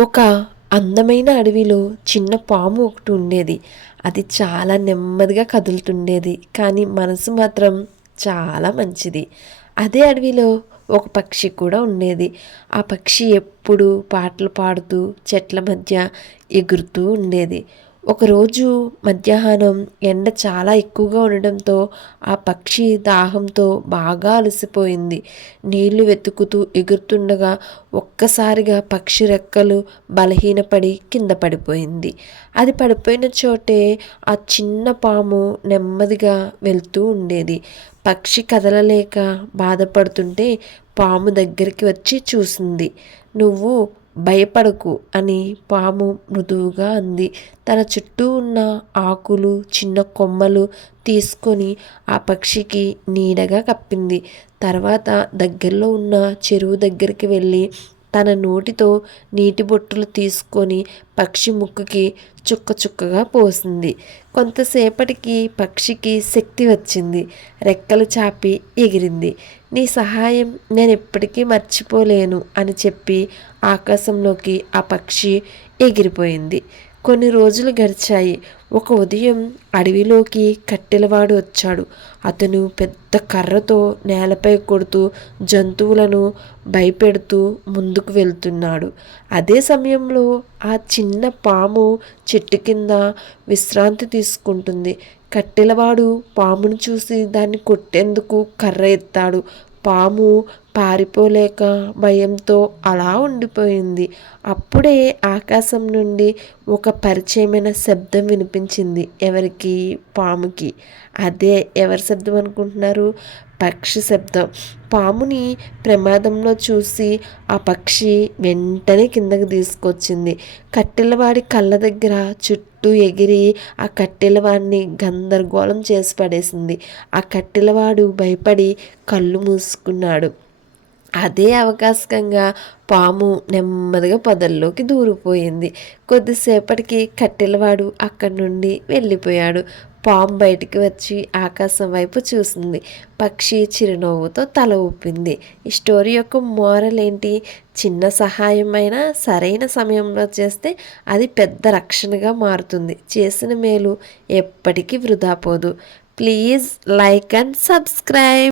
ఒక అందమైన అడవిలో చిన్న పాము ఒకటి ఉండేది. అది చాలా నెమ్మదిగా కదులుతుండేది. కానీ మనసు మాత్రం చాలా మంచిది. అదే అడవిలో ఒక పక్షి కూడా ఉండేది. ఆ పక్షి ఎప్పుడూ పాటలు పాడుతూ చెట్ల మధ్య ఎగురుతూ ఉండేది. ఒకరోజు మధ్యాహ్నం ఎండ చాలా ఎక్కువగా ఉండడంతో ఆ పక్షి దాహంతో బాగా అలసిపోయింది. నీళ్లు వెతుకుతూ ఎగురుతుండగా ఒక్కసారిగా పక్షి రెక్కలు బలహీనపడి కింద పడిపోయింది. అది పడిపోయిన చోటే ఆ చిన్న పాము నెమ్మదిగా వెళ్తూ ఉండేది. పక్షి కదలలేక బాధపడుతుంటే పాము దగ్గరికి వచ్చి చూసింది. "నువ్వు భయపడకు" అని పాము మృదువుగా అంది. తన చుట్టూ ఉన్న ఆకులు, చిన్న కొమ్మలు తీసుకొని ఆ పక్షికి నీడగా కప్పింది. తర్వాత దగ్గరలో ఉన్న చెరువు దగ్గరికి వెళ్ళి తన నోటితో నీటి బొట్టులు తీసుకొని పక్షి ముక్కుకి చుక్క చుక్కగా పోసింది. కొంతసేపటికి పక్షికి శక్తి వచ్చింది. రెక్కలు చాపి ఎగిరింది. "నీ సహాయం నేను ఎప్పటికీ మర్చిపోలేను" అని చెప్పి ఆకాశంలోకి ఆ పక్షి ఎగిరిపోయింది. కొన్ని రోజులు గడిచాయి. ఒక ఉదయం అడవిలోకి కట్టెలవాడు వచ్చాడు. అతను పెద్ద కర్రతో నేలపై కొడుతూ జంతువులను భయపెడుతూ ముందుకు వెళ్తున్నాడు. అదే సమయంలో ఆ చిన్న పాము చెట్టు కింద విశ్రాంతి తీసుకుంటుంది. కట్టెలవాడు పామును చూసి దాన్ని కొట్టేందుకు కర్ర ఎత్తాడు. పాము పారిపోలేక భయంతో అలా ఉండిపోయింది. అప్పుడే ఆకాశం నుండి ఒక పరిచయమైన శబ్దం వినిపించింది. ఎవరికి? పాముకి. అదే ఎవరి శబ్దం అనుకుంటున్నారు? పక్షి శబ్దం. పాముని ప్రమాదంలో చూసి ఆ పక్షి వెంటనే కిందకి తీసుకొచ్చింది. కట్టెలవాడి కళ్ళ దగ్గర చుట్టూ ఎగిరి ఆ కట్టెలవాడిని గందరగోళం చేసి పడేసింది. ఆ కట్టెలవాడు భయపడి కళ్ళు మూసుకున్నాడు. అదే అవకాశంగా పాము నెమ్మదిగా పొదల్లోకి దూరిపోయింది. కొద్దిసేపటికి కట్టెలవాడు అక్కడి నుండి వెళ్ళిపోయాడు. పాము బయటికి వచ్చి ఆకాశం వైపు చూసింది. పక్షి చిరునవ్వుతో తల ఊపింది. ఈ స్టోరీ యొక్క మోరల్ ఏంటి? చిన్న సహాయమైన సరైన సమయంలో చేస్తే అది పెద్ద రక్షణగా మారుతుంది. చేసిన మేలు ఎప్పటికీ వృధా పోదు. Please like and subscribe.